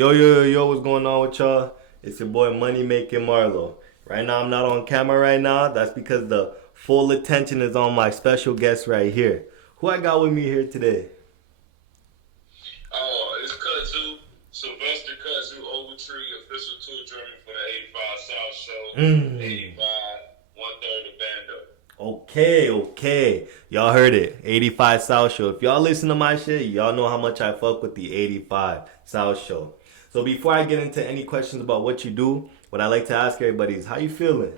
Yo, what's going on with y'all? It's your boy Money Making Marlo. Right now, I'm not on camera right now. That's because the full attention is on my special guest right here. Who I got with me here today? Oh, it's CutZoo, Sylvester CutZoo Overtree, official tour drummer for the 85 South Show, Mm. 85, one third of Bando. Okay. Y'all heard it. 85 South Show. If y'all listen to my shit, y'all know how much I fuck with the 85 South Show. So before I get into any questions about what you do, what I like to ask everybody is, how you feeling?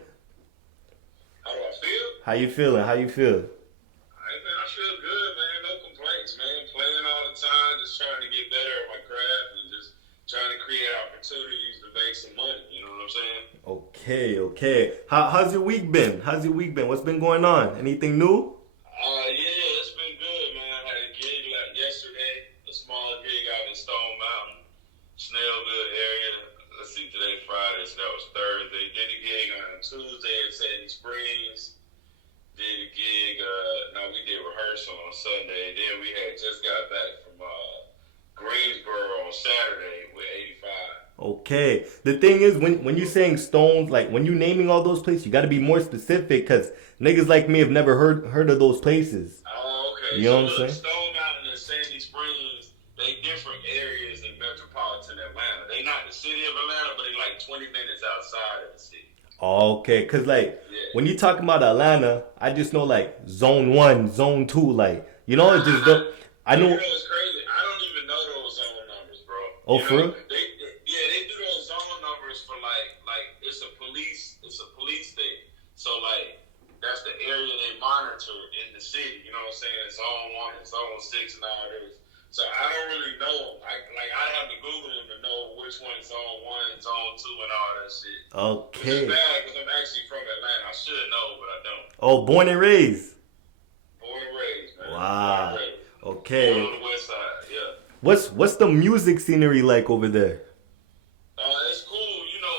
How do I feel? How you feeling? How you feel? Hey, man, I feel good, man. No complaints, man. Playing all the time, just trying to get better at my craft and just trying to create opportunities to make some money. You know what I'm saying? Okay. How's your week been? What's been going on? Anything new? Yeah, it's been good, man. I had a gig like yesterday, a small gig out in Stone Mountain, Snellville area. Let's see, today Friday, so that was Thursday. Did a gig on Tuesday at Sandy Springs. Did a gig, we did rehearsal on Sunday. Then we had just got back from Greensboro on Saturday with 85. Okay. The thing is, when you saying stones, like when you naming all those places, you got to be more specific because niggas like me have never heard of those places. Oh, okay. You So know what I'm look, saying? Stone Mountain and Sandy Springs, they different areas in metropolitan Atlanta. They not the city of Atlanta, but they like 20 minutes outside of the city. Okay, cause like when Yeah. you talking about Atlanta, I just know like zone one, zone two, like it's just the I You know know. what's crazy? I don't even know those zone numbers, bro. Oh, for real? They do those zone numbers for like it's a police thing. So like that's the area they monitor in the city. You know what I'm saying? Zone one and zone six and all this. So I don't really know. I have to Google them to know which one is zone one, zone two, and all that shit. Which is Okay. bad because I'm actually from Atlanta. I should know, but I don't. Oh, born and raised. Born and raised, man. Born and Wow. raised. Born Okay. on the west side. Yeah. What's the music scenery like over there? It's cool. You know,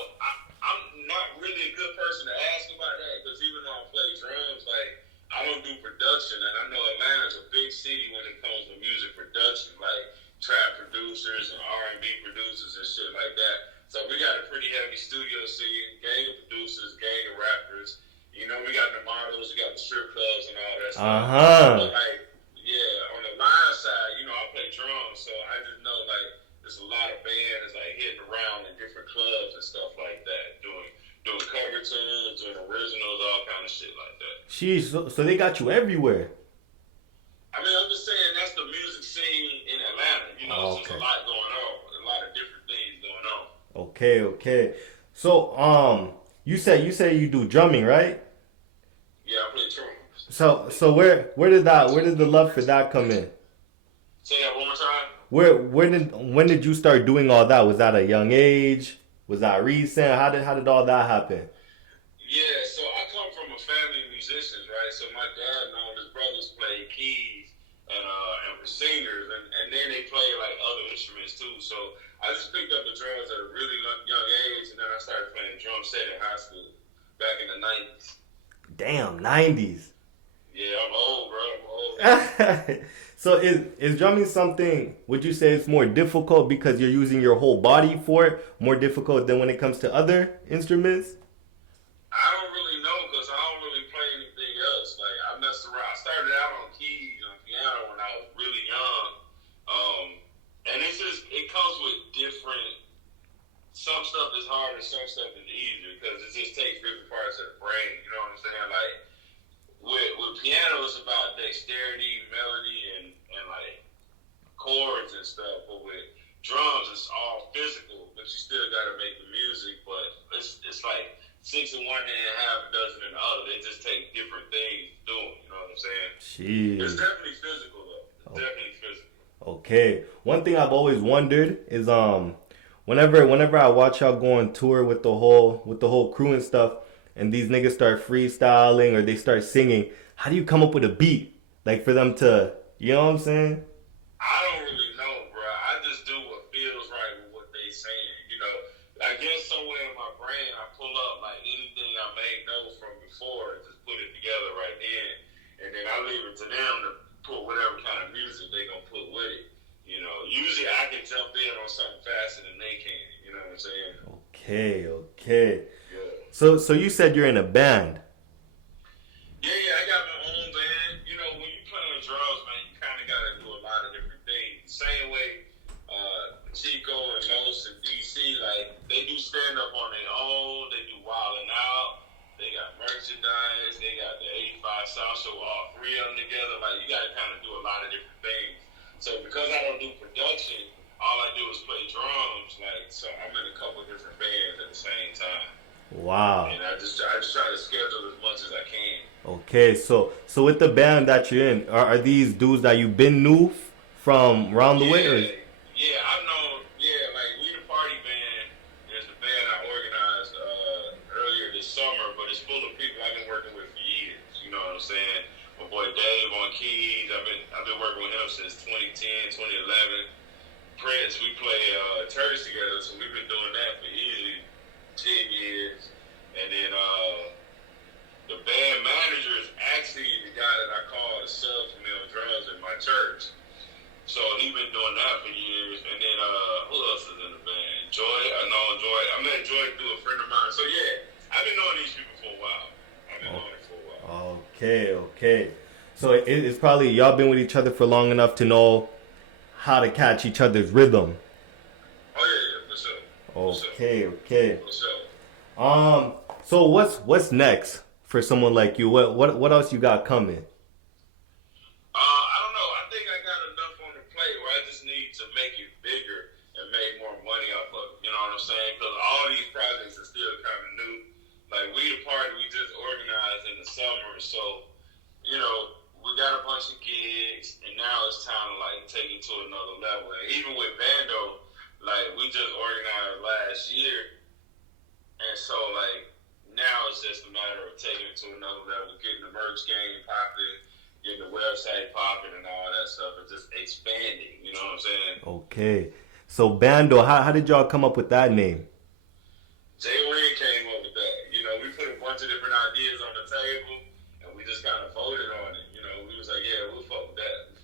I'm not really a good person to ask about that because even though I play drums, like I don't do production, and I know Atlanta's a big city when it comes to music production, like trap producers and R&B producers and shit like that. So we got a pretty heavy studio scene, gang of producers, gang of rappers. You know, we got the models, we got the strip clubs and all that Uh stuff. huh. But like, yeah, on the live side, you know, I play drums, so I just know like there's a lot of bands like hitting around in different clubs and stuff like that, doing cover tunes, doing originals, all kind of shit like that. Sheesh. So they got you everywhere. I mean, I'm just saying that's the music scene in Atlanta. You know, Oh, it's just okay. a lot going on, a lot of different things going on. Okay. So you say you do drumming, right? Yeah, I play drums. So where did the love for that come in? Say that one more time. When did you start doing all that? Was that a young age? Was that recent? How did all that happen? Yeah, so I come from a family of musicians, right? So my dad and all his brothers played keys and were singers, and then they played like other instruments too. So I just picked up the drums at a really young age, and then I started playing drum set in high school back in the '90s. Damn, 90s. Yeah, I'm old, bro. I'm old. So is drumming something, would you say it's more difficult because you're using your whole body for it? More difficult than when it comes to other instruments? I don't really know because I don't really play anything else. Like I messed around. I started out on keys and piano when I was really young, and it comes with different. Some stuff is harder, some stuff is easier because it just takes different parts of the brain. You know what I'm saying? Like with piano, it's about dexterity, melody, and like chords and stuff. But with drums, it's all physical, but you still got to make the music. But it's like six in one hand, half a dozen in the other. They just take different things to do them. You know what I'm saying? It's Shit. definitely physical though. It's Oh, definitely physical. okay. One thing I've always wondered is whenever I watch y'all go on tour with the whole crew and stuff, and these niggas start freestyling or they start singing, how do you come up with a beat like for them to, you know what I'm saying? I don't really know, bro. I just do what feels right with what they saying. You know, I guess somewhere in my brain, I pull up like anything I may know from before and just put it together right then, and then I leave it to them to put whatever kind of music they gonna put with it. You know, usually I can jump in on something faster than they Okay. Yeah. So you said you're in a band. Yeah, I got my own band. You know, when you play on drums, man, you kind of got to do a lot of different things. Same way Chico and Los and DC, like, they do stand-up on their own. They do Wild and Out. They got merchandise. They got the 85 Southshow, all three of them together. Like, you got to kind of do a lot of different things. So because I don't do production, all I do is play drums. Like, so I'm in a couple different bands at the same time. Wow. And I just try to schedule as much as I can. Okay, so with the band that you're in, are these dudes that you've been knew from around the way? Or? Yeah, I've known. Yeah, like We the Party Band is the band I organized earlier this summer, but it's full of people I've been working with for years. You know what I'm saying? My boy Dave on keys. I've been working with him since 2010, 2011. Prince, we play church together, so we've been doing that for easily 10 years. And then the band manager is actually the guy that I call the sub for me on drums in my church. So he's been doing that for years. And then who else is in the band? Joy. I know Joy. I met Joy through a friend of mine. So yeah, I've been knowing these people for a while. Okay. So it's probably y'all been with each other for long enough to know how to catch each other's rhythm. Oh yeah, for sure. Okay. For sure. So what's next for someone like you? What else you got coming? I don't know. I think I got enough on the plate where I just need to make it bigger and make more money off of it. You know what I'm saying? Because all these projects are still kind of new. Like We the Party, we just organized in the summer, so you know we got a bunch of gigs, and now it's time to like take it to another level. And even with Bando, like we just organized last year, and so like now it's just a matter of taking it to another level, getting the merch game popping, getting the website popping, and all that stuff, and just expanding. You know what I'm saying? Okay. So Bando, how did y'all come up with that name? Jay Ring came up with that. You know, we put a bunch of different ideas on the table, and we just kind of voted on it. You know, we was like, yeah, we'll fuck with that.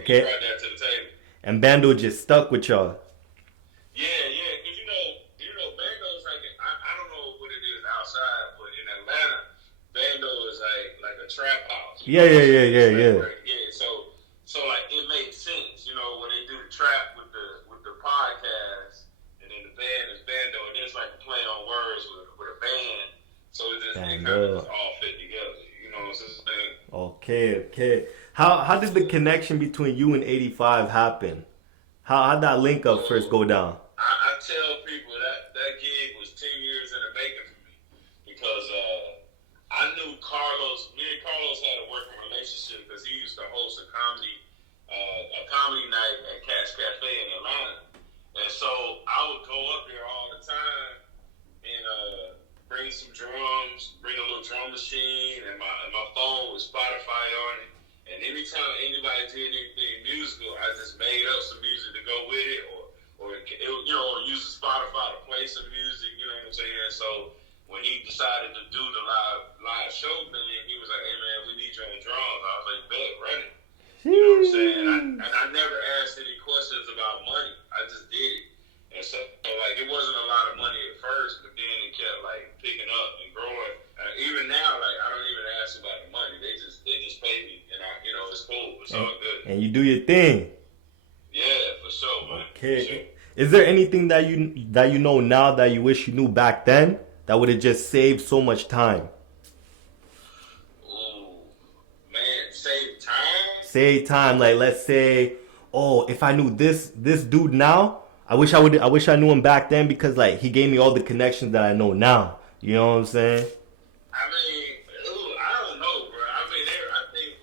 Okay. We brought that to the table. And Bando just stuck with y'all. Yeah, because you know, Bando's like, I don't know what it is outside, but in Atlanta, Bando is like a trap house. Yeah. Right? Yeah, so like it made sense, you know, when they do the trap with the podcast, and then the band is Bando, and it's like a play on words with a band, so it kind of just all fit together. You know what I'm saying? Okay. How did the connection between you and 85 happen? How'd that link up first go down? I tell people that gig was 10 years in the making for me, because I knew Carlos. Me and Carlos had a working relationship because he used to host a comedy night at Cash Cafe in Atlanta, and so I would go up there all the time and bring some drums, bring a little drum machine, and my phone with Spotify on it. And anytime anybody did anything musical, I just made up some music to go with it, or use the Spotify to play some music. You know what I'm saying? So when he decided to do the live show thing, he was like, "Hey man, we need you on drums." I was like, "Bet, run it." You know what I'm saying? And I never asked any questions about money. I just did it. And so like it wasn't a lot of money at first, but then it kept like picking up and growing. Even now, like I don't even ask about the money. They just pay me, and it's cool. It's all good. And you do your thing. Yeah, for sure, man. Okay. For sure. Is there anything that you know now that you wish you knew back then that would have just saved so much time? Ooh, man, save time. Save time. Like let's say, if I knew this dude now, I wish I knew him back then because like he gave me all the connections that I know now. You know what I'm saying? I mean, I don't know, bro. I mean, I think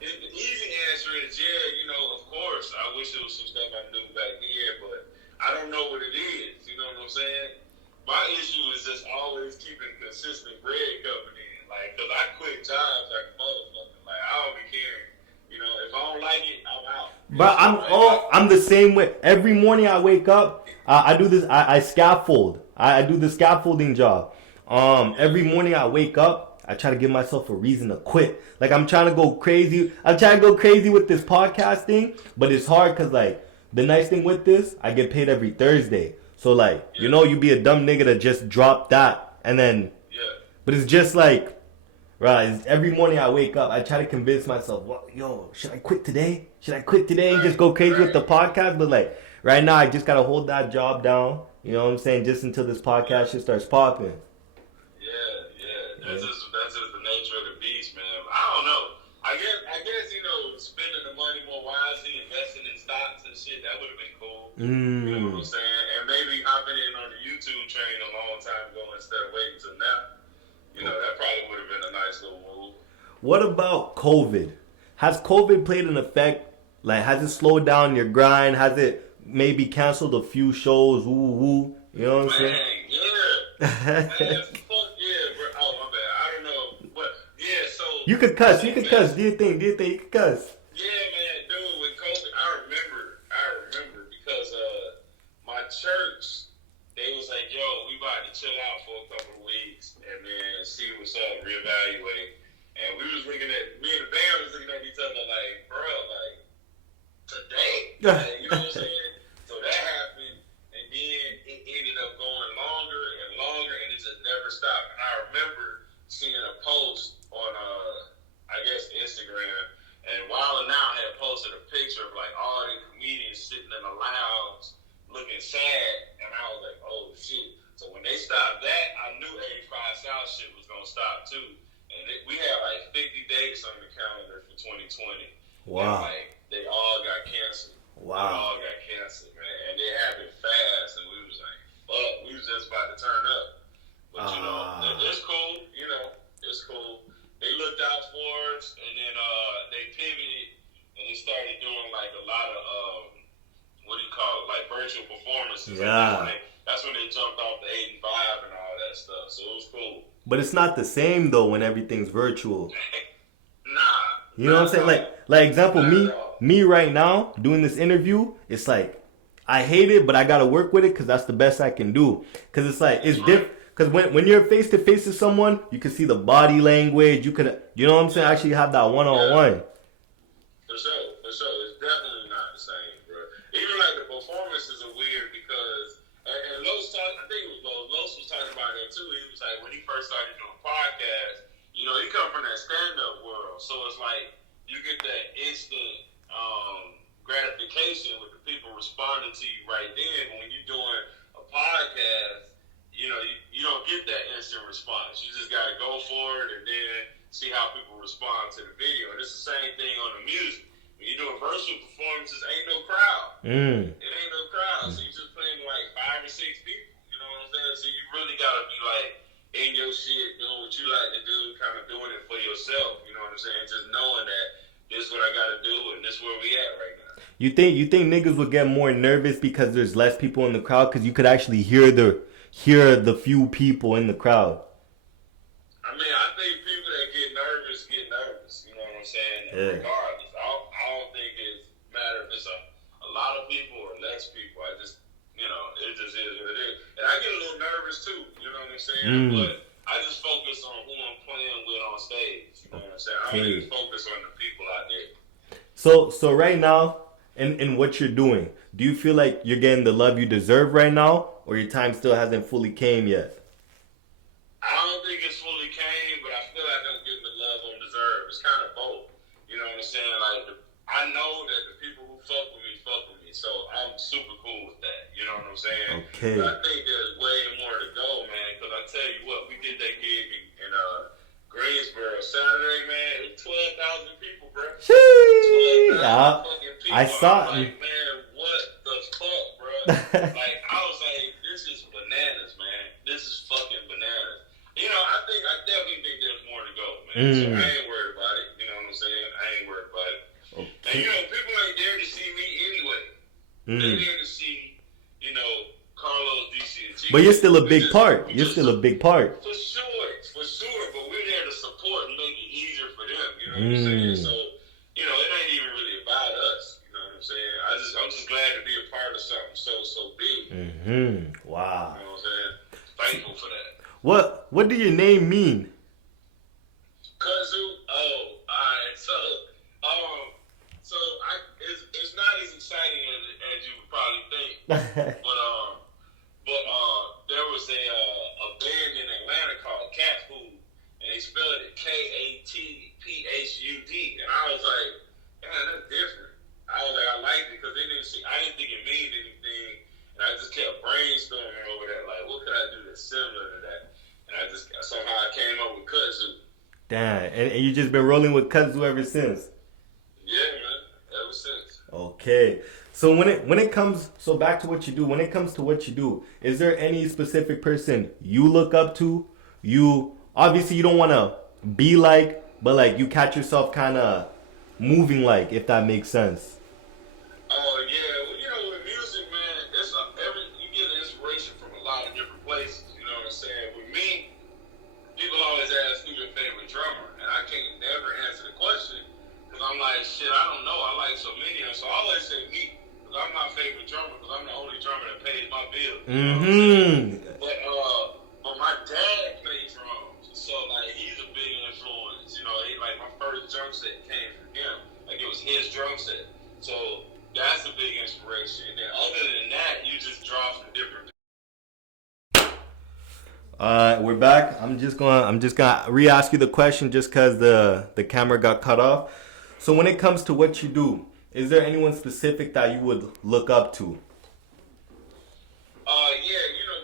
the easy answer is of course. I wish there was some stuff I knew back then, but I don't know what it is. You know what I'm saying? My issue is just always keeping consistent bread coming in. Like, because I quit jobs like a motherfucker. Like, I don't be caring. If I don't like it, I'm out. But I'm the same way. Every morning I wake up, I do this. I scaffold. I do the scaffolding job. Every morning I wake up, I try to give myself a reason to quit. Like I'm trying to go crazy. I'm trying to go crazy with this podcast thing, but it's hard because like the nice thing with this, I get paid every Thursday. So like, Yeah. you know, you be a dumb nigga to just drop that and then, Yeah. but it's just like, right, every morning I wake up, I try to convince myself, well, yo, should I quit today? Should I quit today and just go crazy with the podcast? But like, right now I just gotta hold that job down. You know what I'm saying? Just until this podcast shit starts popping. Yeah. That's just the nature of the beast, man. I don't know. I guess you know, spending the money more wisely, investing in stocks and shit, that would have been cool. You know what I'm saying? And maybe hopping in on the YouTube train a long time ago instead of waiting till now. You know, that probably would have been a nice little move. What about COVID? Has COVID played an effect? Like, has it slowed down your grind? Has it maybe canceled a few shows? Woo. You know what I'm saying? Yeah. Man, fuck yeah, bro. Oh, my bad. I don't know. But, yeah, so. You could cuss. Do you think you could cuss? Yeah, man, dude, with COVID, I remember because my church, they was like, yo, we about to chill out for a couple of weeks and then see what's up, reevaluate. And we was looking at, me and the band was looking at each other like, bro, like, today? Like, you know what I'm saying? So that happened, and then it ended up going longer and longer, and it just never stopped. And I remember seeing a post on, I guess, Instagram, and Wild 'N Out had posted a picture of like all the comedians sitting in the lounge looking sad, and I was like, oh shit. So when they stopped that, I knew 85 South shit was gonna stop too. And we had like 50 days on the calendar for 2020. Wow. And like they all got canceled. Wow. They all got canceled, man. And they happened fast, and we was like, fuck, we was just about to turn up. But you know, it's cool, you know, it's cool. They looked out for us, and then they pivoted, and they started doing like a lot of what do you call it, like virtual performances. Yeah. That's when they jumped off the 85 and all that stuff. So it was cool. But it's not the same though when everything's virtual. Nah. You know what I'm saying? Like example, me right now doing this interview, it's like I hate it, but I gotta work with it because that's the best I can do. Because it's like it's different. Because when you're face to face with someone, you can see the body language. You know what I'm saying? Actually have that one-on-one. For sure. It's definitely not the same, bro. Even like the performances are weird because, and Los, I think it was Los was talking about that too. He was like, when he first started doing podcasts, you know, he come from that stand-up world. So it's like, you get that instant gratification with the people responding to you right then. But when you're doing a podcast, you know, you don't get that instant response. You just got to go for it and then see how people respond to the video. And it's the same thing on the music. When you're doing virtual performances, ain't no crowd. It ain't no crowd. So you're just playing like 5 or 6 people. You know what I'm saying? So you really got to be like in your shit, doing what you like to do, kind of doing it for yourself. You know what I'm saying? Just knowing that this is what I got to do and this is where we at right now. You think niggas would get more nervous because there's less people in the crowd? Because you could actually hear the few people in the crowd. I mean, I think people that get nervous. You know what I'm saying? Yeah. Regardless, I don't think it matters if it's a lot of people or less people. I just, you know, it just is what it is. And I get a little nervous too. You know what I'm saying? But I just focus on who I'm playing with on stage. You know what I'm saying? I don't even focus on the people out there. So right now, in what you're doing, do you feel like you're getting the love you deserve right now, or your time still hasn't fully came yet? I don't think it's fully came, but I feel like I'm getting the love I deserve. It's kind of both. You know what I'm saying? Like, I know that the people who fuck with me, so I'm super cool with that. You know what I'm saying? Okay. But I think there's way more to go, man, because I tell you what, we did that gig in Greensboro Saturday, man. It was 12,000 people, bro. 12,000 fucking people. I saw it. Like, man, what the fuck, bro? Like, I was like, this is bananas, man. This is fucking bananas. You know, I definitely think there's more to go, man. So I ain't worried about it. You know what I'm saying? I ain't worried about it. Okay. And, you know, people ain't there to see me anyway. They're there to see, you know, Carlos, DC, and G. But you're still a big part. You're still a big part. For sure. But we're there to support and make it easier for them. You know what I'm saying? So, you know, it ain't even really about us. You know what I'm saying? I'm just glad to be a part of something so big. Wow. You know what I'm saying? Thankful for that. What do your name mean? CutZoo. Oh, alright. So it's not as exciting as you would probably think. But think it means anything. And I just kept brainstorming over that, like, what could I do that's similar to that? And I just somehow I came up with CutZoo. Damn, and you just been rolling with CutZoo ever since. Yeah, man, ever since. Okay. So when it comes back to what you do, when it comes to what you do, is there any specific person you look up to? You obviously you don't want to be like, but like you catch yourself kind of moving like, if that makes sense. Oh yeah, well, with music, man, you get inspiration from a lot of different places. You know what I'm saying? With me, people always ask who's your favorite drummer, and I can't never answer the question because I'm like, shit, I don't know. I like so many of them, so I always say me because I'm my favorite drummer because I'm the only drummer that pays my bills. You know what I'm saying? But my dad plays drums, so like he's a big influence. He like my first drum set came from him. Like it was his drum set. So that's a big inspiration. And then other than that, you just draw from different. We're back. I'm just gonna re-ask you the question just because the camera got cut off. So when it comes to what you do, is there anyone specific that you would look up to? Yeah,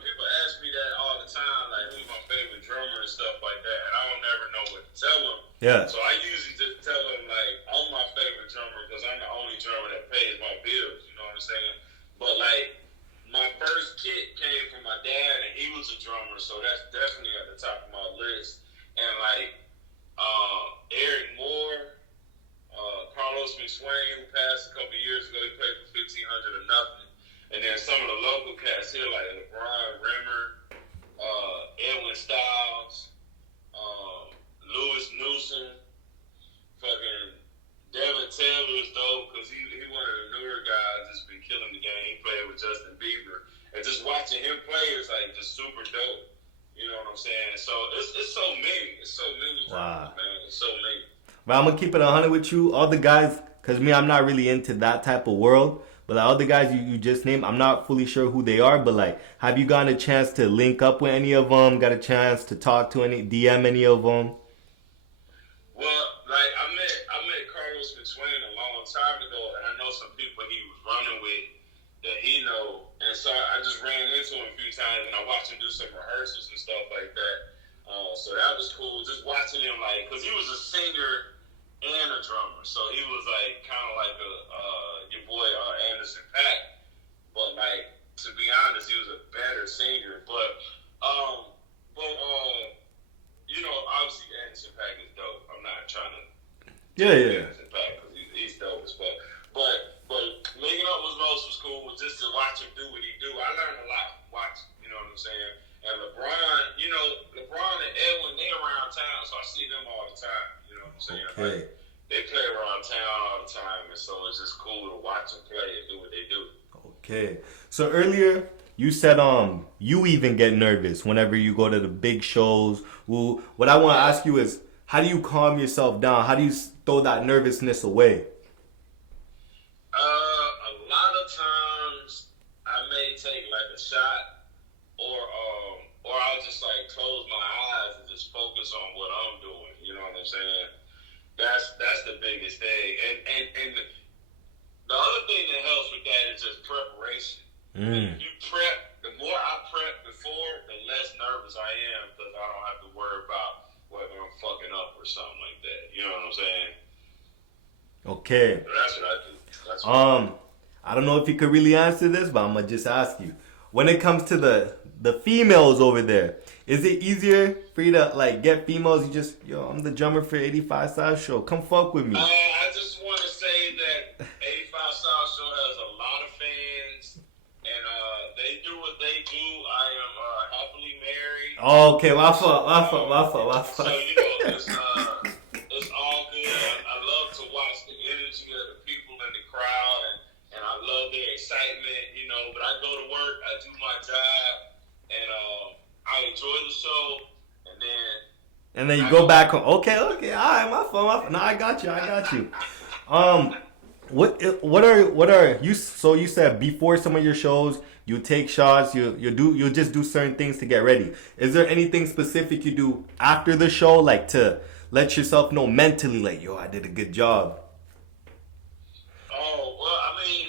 people ask me that all the time, like who's my favorite drummer and stuff like that, and I don't never know what to tell them. Yeah. So I usually just tell them like I'm my favorite drummer because I'm the only drummer that pays my bills. You know what I'm saying? But like my first kit came from my dad, and he was a drummer, so that's definitely at the top of my list. And like Eric Moore, Carlos McSwain, who passed a couple years ago, he played for 1,500 or nothing. And then some of the local cats here, like LeBron Rimmer, Edwin Styles, Lewis Newsom, fucking Devin Taylor's dope because he one of the newer guys that's been killing the game. He played with Justin Bieber, and just watching him play is like just super dope. You know what I'm saying? So it's so many. It's so many. Wow. Drums, man. It's so many. But I'm gonna keep it 100 with you. All the guys, cause me, I'm not really into that type of world. But like all the guys you just named, I'm not fully sure who they are. But like, have you gotten a chance to link up with any of them? Got a chance to talk to DM any of them? Well, like I met Carlos McSwain a long time ago, and I know some people he was running with that he know, and so I just ran into him a few times, and I watched him do some rehearsals and stuff like that. So that was cool, just watching him, like, cause he was a singer and a drummer, so he was like kind of like your boy Anderson .Paak, but like to be honest, he was a better singer, but obviously Anderson .Paak is dope. I'm not trying to Anderson .Paak because he's dope as fuck, but linking up with Los was cool, just to watch him do what he do. I learned a lot watching, you know what I'm saying? And LeBron, LeBron and Edwin, they around town, so I see them all the time. You know what I'm saying? Okay. Like, they play around town all the time, and so it's just cool to watch them play and do what they do. Okay. So earlier you said you even get nervous whenever you go to the big shows. Well, what I want to ask you is, how do you calm yourself down? How do you throw that nervousness away? A lot of times I may take like a shot, or I'll just like close my eyes and just focus on what I'm doing. You know what I'm saying? That's the biggest thing. And the other thing that helps with that is just preparation. If you prep, the more I prep before, the less nervous I am because I don't have to worry about whether I'm fucking up or something like that. You know what I'm saying? Okay. So that's what I do. I don't know if you could really answer this, but I'm gonna just ask you. When it comes to the females over there, is it easier for you to like get females? You just, I'm the drummer for 85 Southshow. Come fuck with me. I just want to say that 85 Southshow has a lot of fans, and they do what they do. I am happily married. Oh, okay, my fault. So it's all good. I love to watch the energy of the people in the crowd, and I love their excitement. But I go to work, I do my job, and I enjoy the show, and then you go back home. Okay, all right, my fault. No, I got you. What are you? So you said before some of your shows, you take shots. You just do certain things to get ready. Is there anything specific you do after the show, like to let yourself know mentally, like, I did a good job? Oh well, I mean,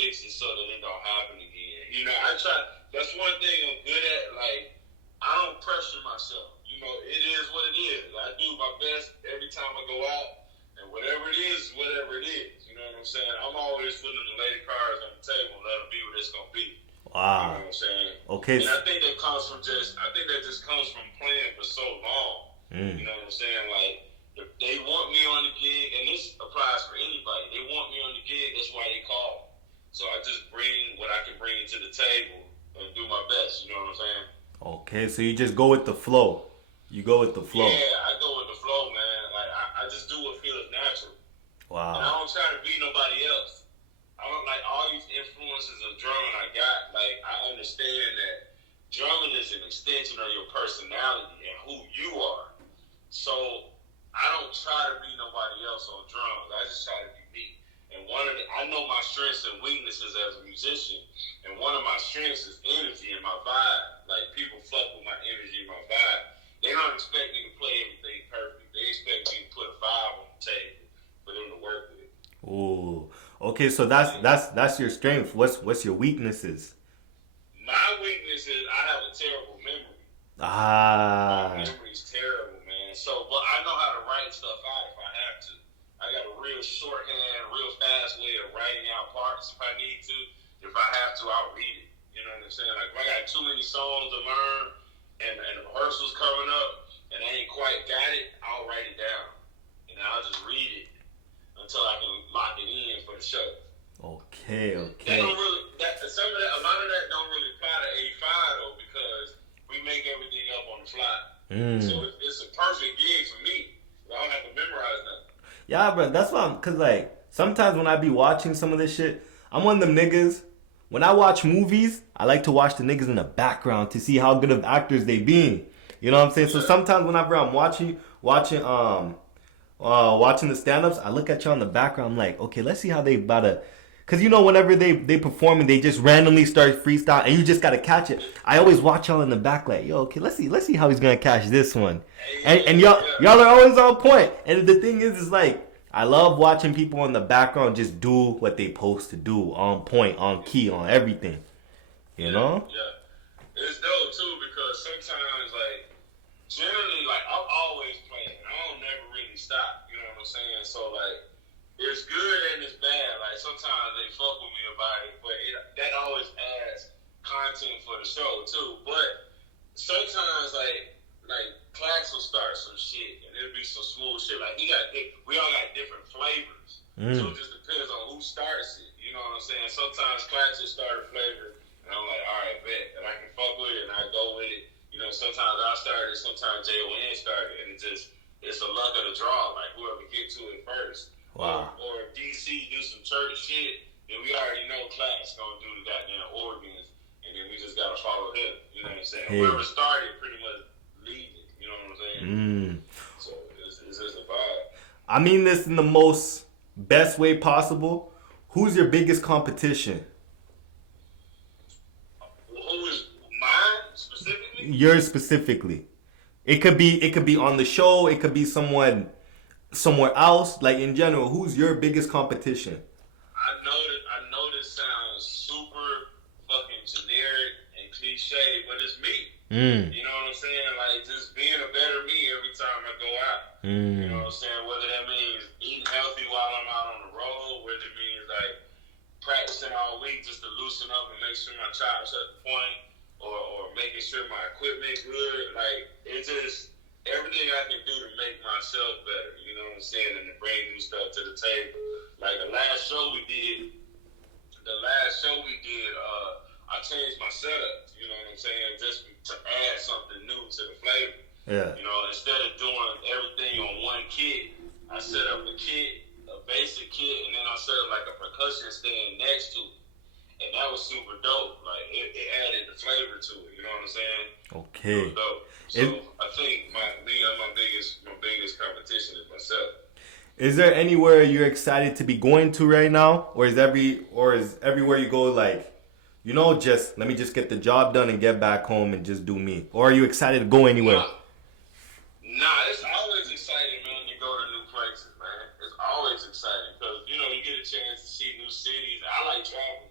fix it so that it don't happen again. You know, I try. That's one thing I'm good at. Like, I don't pressure myself. You know, it is what it is. I do my best every time I go out, and whatever it is, whatever it is. You know what I'm saying? I'm always putting the lady cards on the table and let them be what it's gonna be. Wow. You know what I'm saying? Okay. And I think that comes from just comes from playing for so long. You know what I'm saying? Like, if they want me on the gig, and this applies for anybody, they want me on the gig, that's why they call me. So I just bring what I can bring to the table and do my best, you know what I'm saying? Okay, so you just go with the flow. You go with the flow. Yeah, I go with the flow, man. Like, I just do what feels natural. Wow. And I don't try to be nobody else. I don't like all these influences of drumming I got. Like, I understand that drumming is an extension of your personality and who you are. So I don't try to be nobody else on drums. I just try to be me. And I know my strengths and weaknesses as a musician. And one of my strengths is energy and my vibe. Like, people fuck with my energy and my vibe. They don't expect me to play everything perfect. They expect me to put a vibe on the table for them to work with. Ooh. Okay, so that's your strength. What's your weaknesses? My weakness is I have a terrible memory. Ah. My memory's terrible, man. So, but I know how to write stuff out if I have to. I got a real shorthand, real fast way of writing out parts if I need to. If I have to, I'll read it. You know what I'm saying? Like, if I got too many songs to learn and the rehearsal's coming up and I ain't quite got it, I'll write it down. And I'll just read it until I can lock it in for the show. Okay. They don't really, a lot of that don't really apply to 85 though, because we make everything up on the fly. So it's a perfect gig for me. I don't have to memorize nothing. Yeah, bro, that's why cause like sometimes when I be watching some of this shit, I'm one of them niggas. When I watch movies, I like to watch the niggas in the background to see how good of actors they being. You know what I'm saying? So sometimes whenever I'm watching the stand-ups, I look at y'all in the background. I'm like, okay, let's see how they about to. Cause you know, whenever they perform and they just randomly start freestyle and you just gotta catch it. I always watch y'all in the back like, yo, okay, let's see how he's gonna catch this one. And y'all are always on point. And the thing is like, I love watching people in the background just do what they supposed to do, on point, on key, on everything. You know? Yeah. It's dope too because sometimes like generally like I'm always playing. I don't never really stop. You know what I'm saying? So like it's good and it's bad. Like sometimes they fuck with me about it, but that always adds content for the show too. But sometimes like Clax will start some shit and it'll be some smooth shit. Like we all got different flavors, so it just depends on who starts it. You know what I'm saying? Sometimes Clax will start a flavor, and I'm like, all right, bet, and I can fuck with it and I go with it. You know, sometimes I start it, sometimes JON started, and it's a luck of the draw. Like whoever get to it first. Wow. Or if DC do some church shit, then we already know Clax gonna do the goddamn organs, and then we just gotta follow him. You know what I'm saying? Hey. Whoever started pretty much lead it. You know what I'm saying? So it's just a vibe. I mean this in the most best way possible. Who's your biggest competition? Who is mine specifically? Yours specifically. It could be on the show. It could be someone somewhere else. Like in general, who's your biggest competition? I know this sounds super fucking generic and cliche, but it's me. You know what I'm saying? Like just being a better me every time I go out. You know what I'm saying? Whether that means eating healthy while I'm out on the road, whether it means like practicing all week just to loosen up and make sure my chops at the point, or making sure my equipment good. Like it's just everything I can do to make myself better. You know what I'm saying? And to bring new stuff to the table. Like the last show we did, I changed my setup. You know what I'm saying? Just to add something new to the flavor. Yeah. You know, instead of doing everything on one kit, I set up a basic kit, and then I set up like a percussion stand next to it. And that was super dope. Like it added the flavor to it. You know what I'm saying? Okay. It was dope. So I think my biggest competition is myself. Is there anywhere you're excited to be going to right now, or is everywhere you go like, you know, just let me just get the job done and get back home and just do me? Or are you excited to go anywhere? Nah, it's always exciting, man, to go to new places, man. It's always exciting because, you know, you get a chance to see new cities. I like traveling.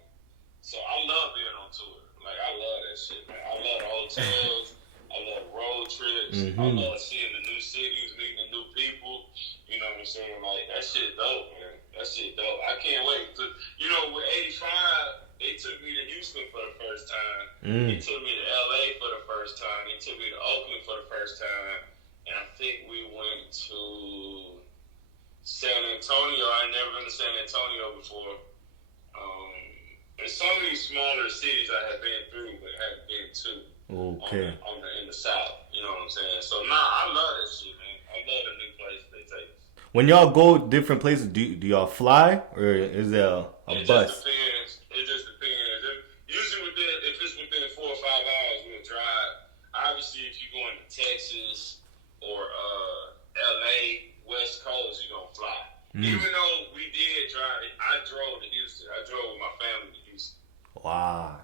So I love being on tour. Like I love that shit, man. I love the hotels. I love the road trips. I Mm-hmm. love seeing the new cities, meeting the new people. You know what I'm saying? Like that shit dope, man. That shit dope. I can't wait to. You know, with '85, they took me to Houston for the first time. They Mm. took me to LA for the first time. They took me to Oakland for the first time. And I think we went to San Antonio. I ain't never been to San Antonio before. And some of these smaller cities I have been through, but haven't been to. Okay. In the South, you know what I'm saying? So I love that shit, man. I love the new places they take us. When y'all go different places, do y'all fly or is there a It bus? just depends. It just depends. Usually if it's within 4 or 5 hours, we'll drive. Obviously, if you're going to Texas or LA, West Coast, you're gonna fly. Even though we did drive, I drove to Houston. I drove with my family to Houston. Wow.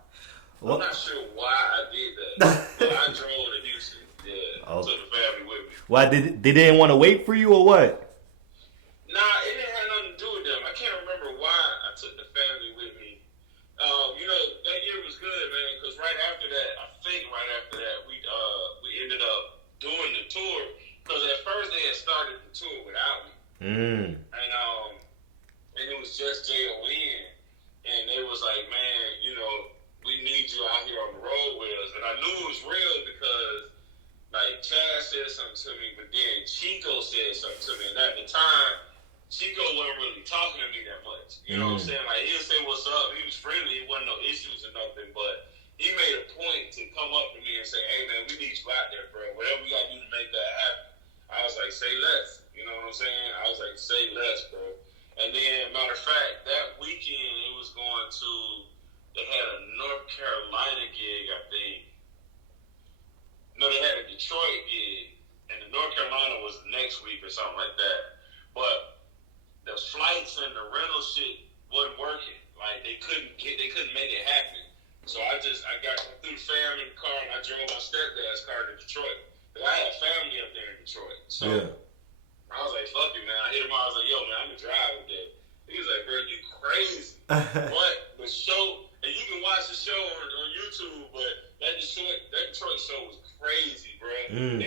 I'm not sure why I did that, but I drove to Houston. Yeah, Oh. took the family with me. Why they didn't want to wait for you or what? Nah, it didn't have nothing to do with them. I can't remember why I took the family with me. You know, that year was good, man, because right after that, we ended up doing the tour. Because at first they had started the tour without me. And it was just J.O.N. And they was like, man, you know, we need you out here on the road with us. And I knew it was real because, like, Chad said something to me, but then Chico said something to me. And at the time, Chico wasn't really talking to me that much. You know what I'm saying? Like, he'll say what's up. He was friendly. It wasn't no issues or nothing. But he made a point to come up to me and say, hey, man, we need you out there, bro. Whatever we got to do to make that happen. I was like, say less. You know what I'm saying? I was like, say less, bro. And then, matter of fact, that weekend it was going to, they had a North Carolina gig, I think. No, they had a Detroit gig. And the North Carolina was next week or something like that. But the flights and the rental shit wasn't working. Like they couldn't make it happen. So I got through the fam in the car and I drove my stepdad's car to Detroit. But I had family up there in Detroit. So I was like, fuck it, man. I hit him out. I was like, yo, man, I'm gonna drive with that. He was like, bro, you crazy. But the show, and you can watch the show on YouTube, but that Detroit show was crazy, bro. And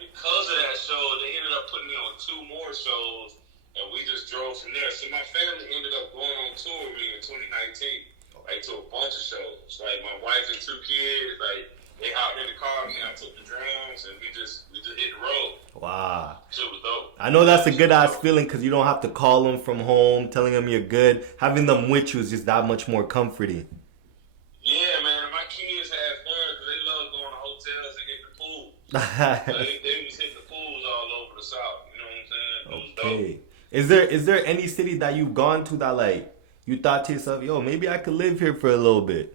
because of that show, they ended up putting me on 2 more shows, and we just drove from there. So my family ended up going on tour with me in 2019, like to a bunch of shows. Like my wife and 2 kids, like they hopped in the car with me. I took the drums, and we just hit the road. Wow. Shit was dope. I know that's a good ass feeling because you don't have to call them from home, telling them you're good. Having them with you is just that much more comforting. Yeah, man. And my kids had fun because they love going to hotels and hitting the pool. So they was hitting the pools all over the South. You know what I'm saying? It was Okay. Is there any city that you've gone to that like you thought to yourself, yo, maybe I could live here for a little bit?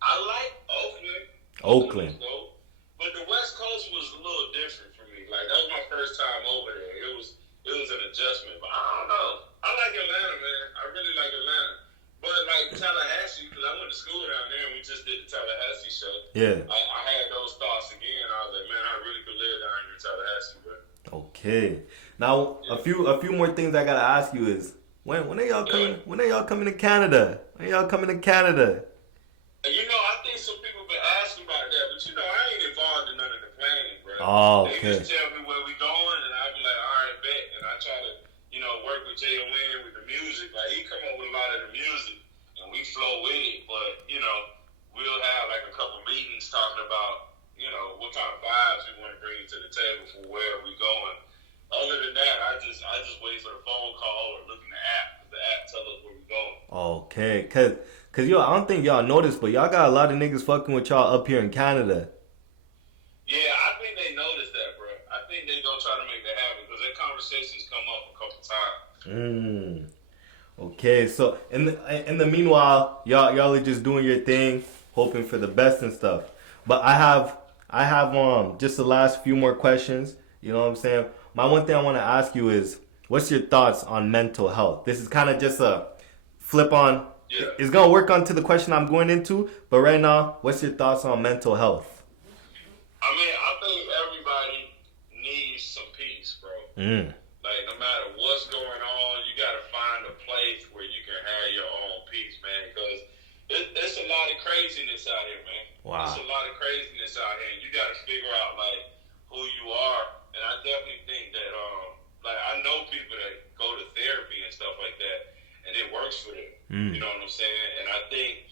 I like Oakland. Oakland. Was dope. But the West Coast was a little different for me. Like that was my first time over there. It was an adjustment. But I don't know. I like Atlanta, man. I really like Atlanta. But like Tallahassee, because I went to school down there and we just did the Tallahassee show. Yeah. I had those thoughts again. I was like, man, I really could live down here in Tallahassee, bro. Okay. Now a few more things I gotta ask you is when are y'all coming? When are y'all coming to Canada? When are y'all coming to Canada? You know, I think some people been asking about that, but you know, I ain't involved in none of the planning, bro. Oh, okay. They just tell me where we going, and I be like, all right, bet. And I try to, you know, work with J.O.N. with the music. Like, he come up with a lot of the music, and we flow with it. But, you know, we'll have, like, a couple meetings talking about, you know, what kind of vibes we want to bring to the table for where we going. Other than that, I just wait for the phone call or look in the app. The app tell us where we going. Okay, cause yo, I don't think y'all noticed, but y'all got a lot of niggas fucking with y'all up here in Canada. Yeah, I think they noticed that, bro. I think they gonna try to make that happen because that conversation's come up a couple times. Okay, so in the meanwhile, y'all are just doing your thing, hoping for the best and stuff. But I have just the last few more questions. You know what I'm saying? My one thing I want to ask you is, what's your thoughts on mental health? This is kind of just a flip on. Yeah. It's gonna work onto the question I'm going into, but right now, what's your thoughts on mental health? I mean, I think everybody needs some peace, bro. Like, no matter what's going on, you gotta find craziness out here, man. Wow. There's a lot of craziness out here, and you got to figure out like who you are. And I definitely think that like I know people that go to therapy and stuff like that, and it works for them. You know what I'm saying? And I think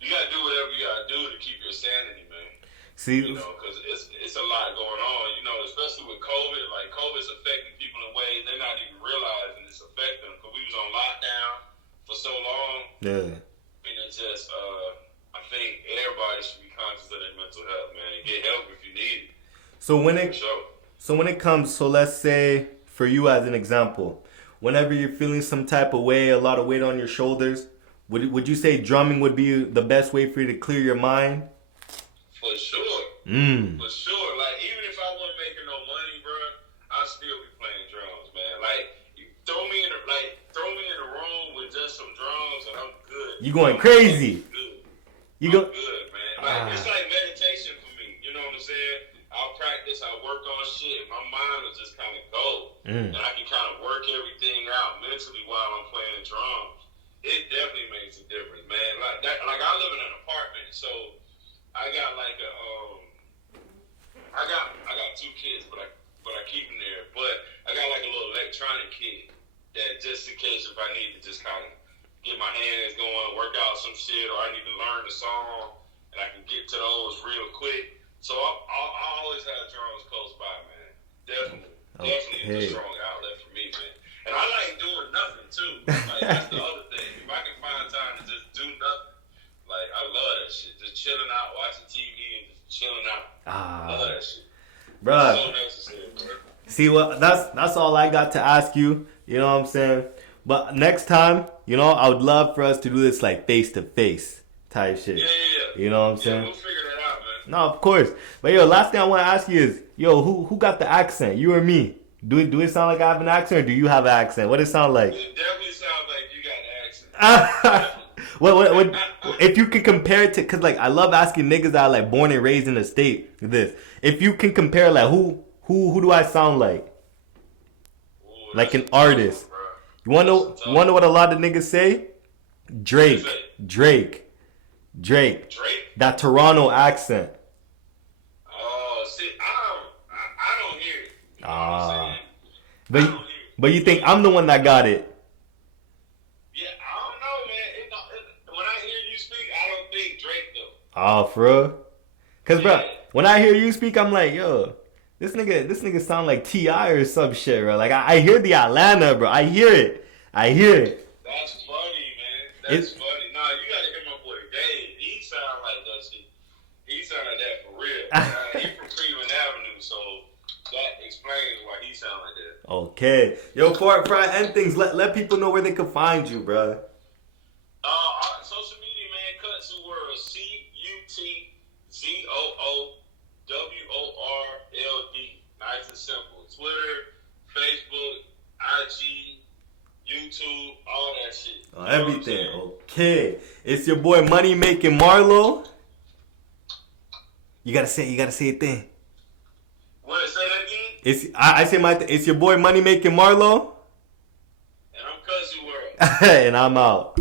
you gotta do whatever you gotta do to keep your sanity, man. See, you know, because it's a lot going on. You know, especially with COVID. Like COVID's affecting people in ways they're not even realizing it's affecting them. Because we was on lockdown for so long. Yeah. And it's just, I think everybody should be conscious of their mental health, man, and get help if you need it. So when it comes, so let's say for you as an example, whenever you're feeling some type of way, a lot of weight on your shoulders, would you say drumming would be the best way for you to clear your mind? For sure. For sure. Like, even if I wasn't making no money, bro, I'd still be playing drums, man. Like, you throw me in the room with just some drums and I'm good. You going crazy. I'm good, man. Like, it's like meditation for me. You know what I'm saying? I'll practice, I'll work on shit, and my mind will just kind of go. And I can kind of work everything out mentally while I'm playing drums. It definitely makes a difference, man. Like I live in an apartment, so I got like I got 2 kids, but I keep them there. But I got like a little electronic kit that just in case if I need to just kind of get my hands going, work out some shit, or I need to learn the song, and I can get to those real quick. So I always have drums close by, man. Definitely a strong outlet for me, man. And I like doing nothing too. Like that's the other thing. If I can find time to just do nothing, like I love that shit. Just chilling out, watching TV, and just chilling out. I love that shit. Bruh. It's so necessary, bro. See, well, that's all I got to ask you. You know what I'm saying? But next time, you know, I would love for us to do this like face to face type shit. Yeah. You know what I'm saying? We'll figure that out, man. No, of course. But yo, last thing I want to ask you is, yo, who got the accent? You or me? Do it sound like I have an accent, or do you have an accent? What does it sound like? It definitely sounds like you got an accent. What if you can compare it to, cause like I love asking niggas that are like born and raised in the state this. If you can compare like who do I sound like? Ooh, like an artist. You wanna know what a lot of niggas say? Drake. That Toronto accent. Oh, see, I don't hear it. You know what I'm saying? But you think I'm the one that got it? Yeah, I don't know, man. When I hear you speak, I don't think Drake though. Oh, for real? Cause bro, when I hear you speak, I'm like, yo, this nigga sound like T.I. or some shit, bro. Like I hear the Atlanta, bro. I hear it. That's funny, man. That's funny. Nah, you gotta hear my boy Dave. He sound like that shit. He sound like that for real. He from Cleveland Avenue, so that explains why he sound like that. Okay. Yo, before I end things, let people know where they can find you, bro. Social media, man, CutZooWorld. CutZooWorld. Nice and simple. Twitter, Facebook, IG, YouTube, all that shit. Oh, everything. Okay. It's your boy Money Making Marlo. You gotta say it then. What? Say that again? It's your boy Money Making Marlo. And I'm CutZooWorld. And I'm out.